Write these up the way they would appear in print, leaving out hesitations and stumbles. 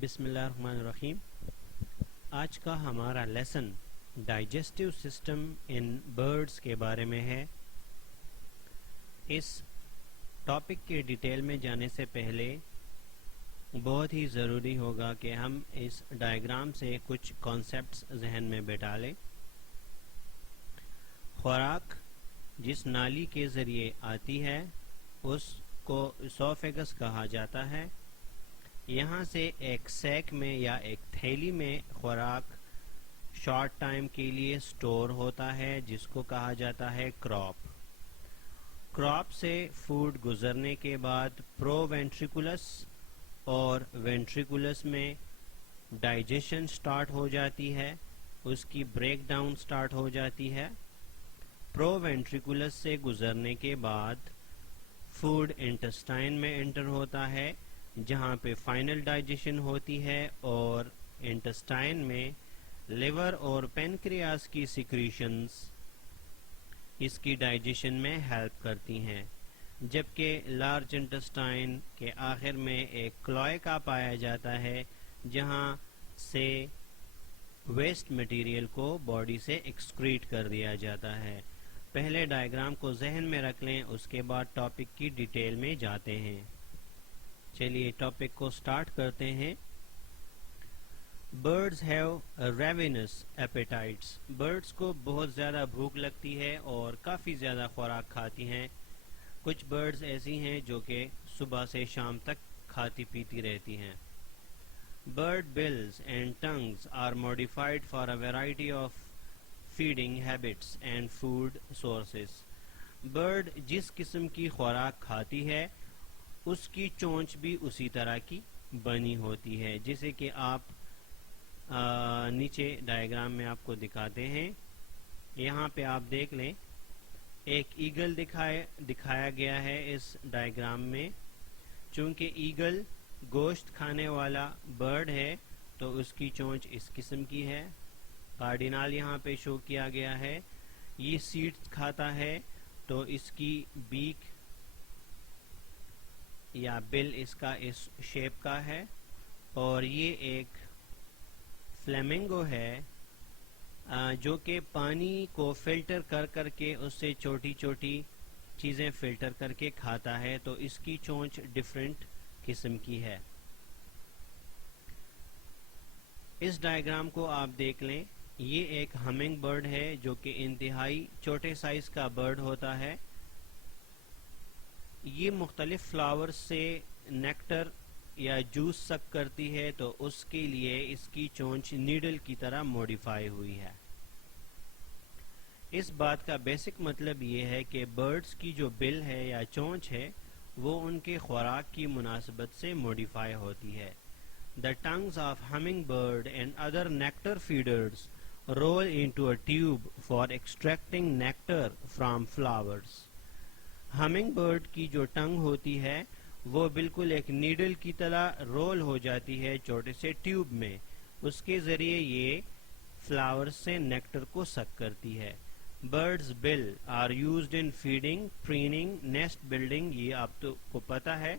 بسم اللہ الرحمن الرحیم۔ آج کا ہمارا لیسن ڈائجسٹیو سسٹم ان برڈز کے بارے میں ہے۔ اس ٹاپک کے ڈیٹیل میں جانے سے پہلے بہت ہی ضروری ہوگا کہ ہم اس ڈائیگرام سے کچھ کانسیپٹس ذہن میں بٹھا لیں۔ خوراک جس نالی کے ذریعے آتی ہے اس کو اسوفیگس کہا جاتا ہے۔ یہاں سے ایک سیک میں یا ایک تھیلی میں خوراک شارٹ ٹائم کے لیے سٹور ہوتا ہے جس کو کہا جاتا ہے کراپ۔ کراپ سے فوڈ گزرنے کے بعد پرو وینٹریکولس اور وینٹریکولس میں ڈائجیشن سٹارٹ ہو جاتی ہے، اس کی بریک ڈاؤن سٹارٹ ہو جاتی ہے۔ پرو وینٹریکولس سے گزرنے کے بعد فوڈ انٹسٹائن میں انٹر ہوتا ہے جہاں پہ فائنل ڈائجیشن ہوتی ہے، اور انٹسٹائن میں لیور اور پینکریاس کی سیکریشنز اس کی ڈائجیشن میں ہیلپ کرتی ہیں، جبکہ لارج انٹسٹائن کے آخر میں ایک کلوئکا پایا جاتا ہے جہاں سے ویسٹ مٹیریل کو باڈی سے ایکسکریٹ کر دیا جاتا ہے۔ پہلے ڈائیگرام کو ذہن میں رکھ لیں، اس کے بعد ٹاپک کی ڈیٹیل میں جاتے ہیں۔ چلیے ٹاپک کو سٹارٹ کرتے ہیں۔ Birds have ravenous appetites. Birds کو بہت زیادہ بھوک لگتی ہے اور کافی زیادہ خوراک کھاتی ہیں۔ کچھ برڈز ایسی ہیں جو کہ صبح سے شام تک کھاتی پیتی رہتی ہیں۔ Bird bills and tongues are modified for a variety of feeding habits and food sources. Bird جس قسم کی خوراک کھاتی ہے اس کی چونچ بھی اسی طرح کی بنی ہوتی ہے، جیسے کہ آپ نیچے ڈائیگرام میں آپ کو دکھاتے ہیں۔ یہاں پہ آپ دیکھ لیں، ایک ایگل دکھایا گیا ہے اس ڈائیگرام میں۔ چونکہ ایگل گوشت کھانے والا برڈ ہے تو اس کی چونچ اس قسم کی ہے۔ کارڈینال یہاں پہ شو کیا گیا ہے۔ یہ سیڈز کھاتا ہے تو اس کی بیک یا بل اس کا اس شیپ کا ہے، اور یہ ایک فلیمنگو ہے جو کہ پانی کو فلٹر کر کے اس سے چھوٹی چھوٹی چیزیں فلٹر کر کے کھاتا ہے، تو اس کی چونچ ڈفرینٹ قسم کی ہے۔ اس ڈائیگرام کو آپ دیکھ لیں، یہ ایک ہمنگ برڈ ہے جو کہ انتہائی چھوٹے سائز کا برڈ ہوتا ہے۔ یہ مختلف فلاورز سے نیکٹر یا جوس سک کرتی ہے، تو اس کے لیے اس کی چونچ نیڈل کی طرح موڈیفائی ہوئی ہے۔ اس بات کا بیسک مطلب یہ ہے کہ برڈز کی جو بل ہے یا چونچ ہے وہ ان کے خوراک کی مناسبت سے موڈیفائی ہوتی ہے۔ The tongues of hummingbird and other nectar feeders roll into a tube for extracting nectar from flowers۔ Humming bird کی جو ٹنگ ہوتی ہے وہ بالکل ایک نیڈل کی طرح رول ہو جاتی ہے چھوٹے سے ٹیوب میں، اس کے ذریعے یہ فلاورز سے نیکٹر کو سک کرتی ہے۔ Birds bill are used in feeding, preening, nest building. یہ آپ کو پتہ ہے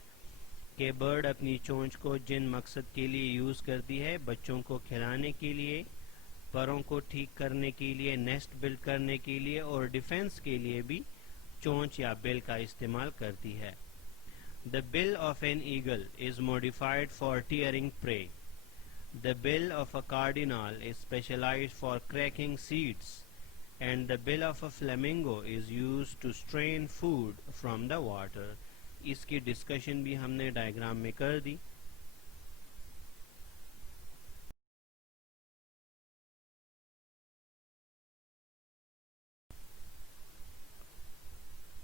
کہ برڈ اپنی چونچ کو جن مقصد کے لیے یوز کرتی ہے، بچوں کو کھلانے کے لیے، پروں کو ٹھیک کرنے کے لیے، نیسٹ بلڈ کرنے کے لیے، اور ڈیفینس کے لیے بھی چونچ یا بل کا استعمال کرتی ہے۔ The bill of an eagle is modified for tearing prey. The bill of a cardinal is specialized for cracking seeds, and the bill of a flamingo is used to strain food from the water. اس کی discussion بھی ہم نے diagram میں کر دی۔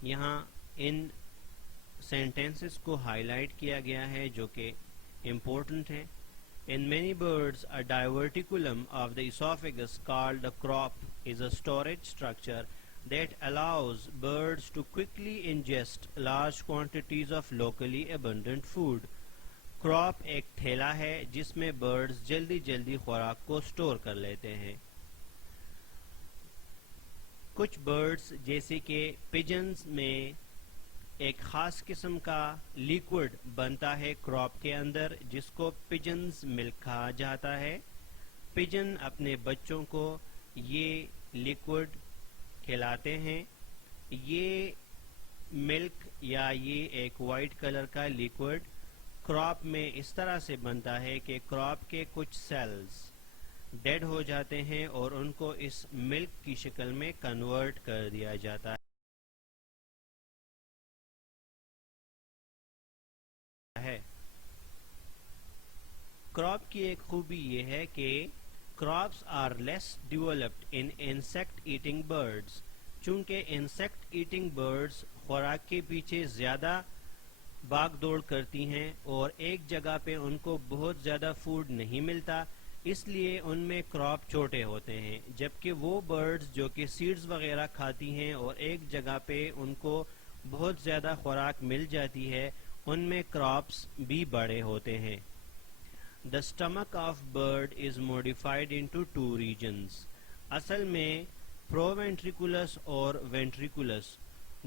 یہاں ان sentences کو high light کیا گیا ہے جو کہ امپورٹنٹ ہیں۔ In many birds, a diverticulum of the esophagus called the crop is a storage structure that allows birds to quickly ingest large quantities of locally abundant food. Crop ایک تھیلا ہے جس میں birds جلدی جلدی خوراک کو سٹور کر لیتے ہیں۔ کچھ برڈز جیسے کہ پجنز میں ایک خاص قسم کا لیکوڈ بنتا ہے کراپ کے اندر جس کو پجنز ملک کہا جاتا ہے. پجن اپنے بچوں کو یہ لیکوڈ کھلاتے ہیں. یہ ملک یا یہ ایک وائٹ کلر کا لیکوڈ کراپ میں اس طرح سے بنتا ہے کہ کراپ کے کچھ سیلز ڈیڈ ہو جاتے ہیں اور ان کو اس ملک کی شکل میں کنورٹ کر دیا جاتا ہے. کراپ کی ایک خوبی یہ ہے کہ crops are less developed in insect eating birds. چونکہ انسیکٹ ایٹنگ برڈز خوراک کے پیچھے زیادہ بھاگ دوڑ کرتی ہیں اور ایک جگہ پہ ان کو بہت زیادہ فوڈ نہیں ملتا، اس لیے ان میں کراپ چھوٹے ہوتے ہیں. جبکہ وہ برڈز جو کہ سیڈز وغیرہ کھاتی ہیں اور ایک جگہ پہ ان کو بہت زیادہ خوراک مل جاتی ہے، ان میں کراپس بھی بڑے ہوتے ہیں. The stomach of bird is modified into two regions. اصل میں پرووینٹریکولس اور وینٹریکولس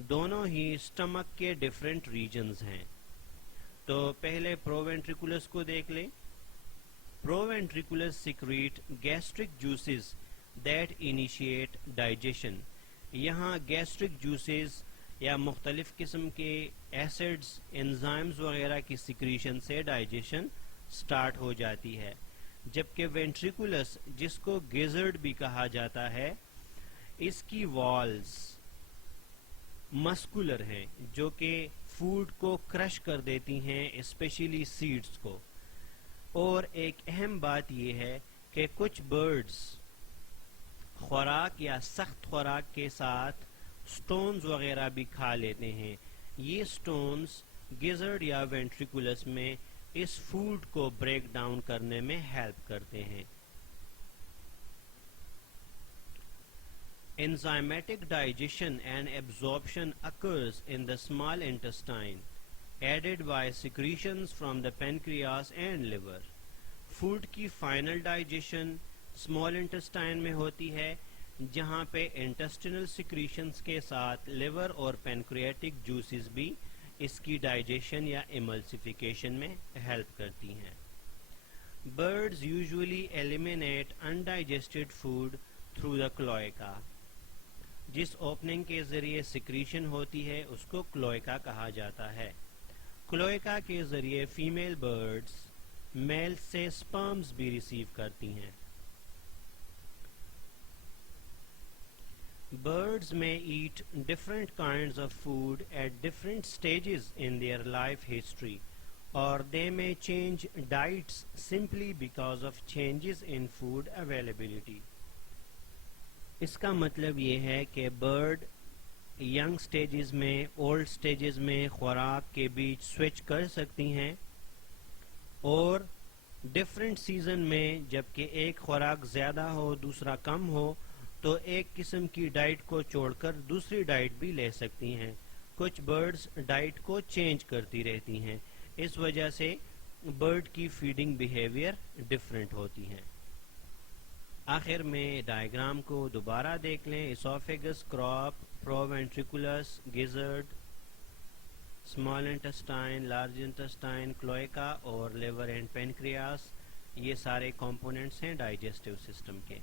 دونوں ہی سٹمک کے ڈیفرنٹ ریجنز ہیں. تو پہلے پرووینٹریکولس کو دیکھ لیں. Proventriculus secrete gastric juices that initiate digestion. یہاں گیسٹرک جوسز یا مختلف قسم کے ایسڈز، انزائمز وغیرہ کی سیکریشن سے ڈائجیشن سٹارٹ ہو جاتی ہے. جبکہ وینٹریکولس جس کو گیزرڈ بھی کہا جاتا ہے، اس کی والز مسکولر ہیں جو کہ فوڈ کو کرش کر دیتی ہیں، اسپیشلی سیڈز کو. اور ایک اہم بات یہ ہے کہ کچھ برڈز خوراک یا سخت خوراک کے ساتھ سٹونز وغیرہ بھی کھا لیتے ہیں. یہ سٹونز گیزرڈ یا وینٹریکولس میں اس فوڈ کو بریک ڈاؤن کرنے میں ہیلپ کرتے ہیں. Enzymatic digestion and absorption occurs in the small intestine, aided by secretions from the pancreas and liver. Food کی فائنل ڈائجیشن اسمال انٹسٹائن میں ہوتی ہے، جہاں پہ انٹسٹینل سیکریشنز کے ساتھ لیور اور پینکریاٹک جوسز بھی اس کی ڈائجیشن یا ایملسیفیکیشن میں ہیلپ کرتی ہیں. Birds usually eliminate undigested food through the cloaca. جس اوپننگ کے ذریعے سیکریشن ہوتی ہے اس کو کلوئکا کہا جاتا ہے. کلوئکا کے ذریعے فیمیل برڈز میل سے سپرمز بھی ریسیو کرتی ہیں. Birds may eat different kinds of food at different stages in their life history, or they may change diets simply because of changes in food availability. اس کا مطلب یہ ہے کہ برڈ ینگ سٹیجز میں، اولڈ سٹیجز میں خوراک کے بیچ switch کر سکتی ہیں، اور ڈفرینٹ سیزن میں جبکہ ایک خوراک زیادہ ہو دوسرا کم ہو تو ایک قسم کی ڈائٹ کو چھوڑ کر دوسری ڈائٹ بھی لے سکتی ہیں. کچھ برڈز ڈائٹ کو چینج کرتی رہتی ہیں، اس وجہ سے برڈ کی فیڈنگ بیہیویئر ڈفرینٹ ہوتی ہیں. آخر میں ڈائیگرام کو دوبارہ دیکھ لیں. Oesophagus, crop, proventriculus, gizzard, small intestine, large intestine, cloaca اور لیور اینڈ پینکریاس، یہ سارے کمپوننٹس ہیں ڈائجسٹو سسٹم کے.